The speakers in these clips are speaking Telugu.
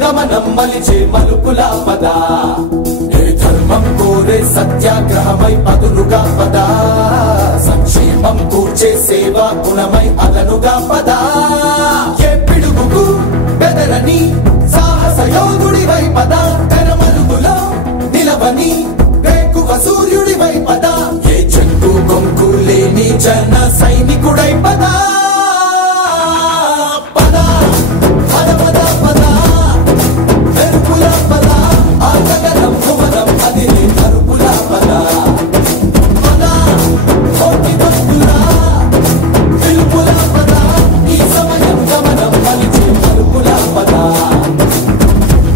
గమనం మలిచే మలుపులా పద ఏ ధర్మం కోరే సత్యాగ్రహమై పదులుగా పద సంక్షేమం కూర్చే సేవా గుణమై అదనుగా పద ఏ పిడుగుకు బెదరని సాహస యోధుడివై పద కరమరుగులో నిలవని వేకువ సూర్యుడివై పద ఏ చెట్టు కొంకు లేని జన సైనికుడై పద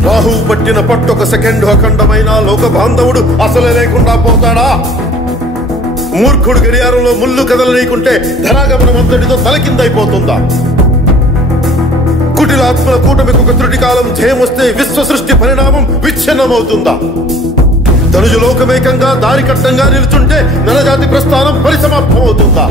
రాహువు పట్టిన పట్టొక సెకండ్ అఖండమైన లోక బాంధవుడు అసలే లేకుండా పోతాడా? మూర్ఖుడు గడియారంలో ముళ్ళు కదలనీకుంటే ధనాగమనం అంతటితో తలకిందైపోతుందా? కుటిలాత్మల కూటమికి ఒక త్రుటి కాలం ధ్యేయమొస్తే విశ్వ సృష్టి పరిణామం విచ్ఛిన్నమవుతుందా? ధనుజు లోకమేకంగా దారి కట్టంగా నిలుచుంటే నరజాతి ప్రస్థానం పరిసమాప్తమవుతుందా?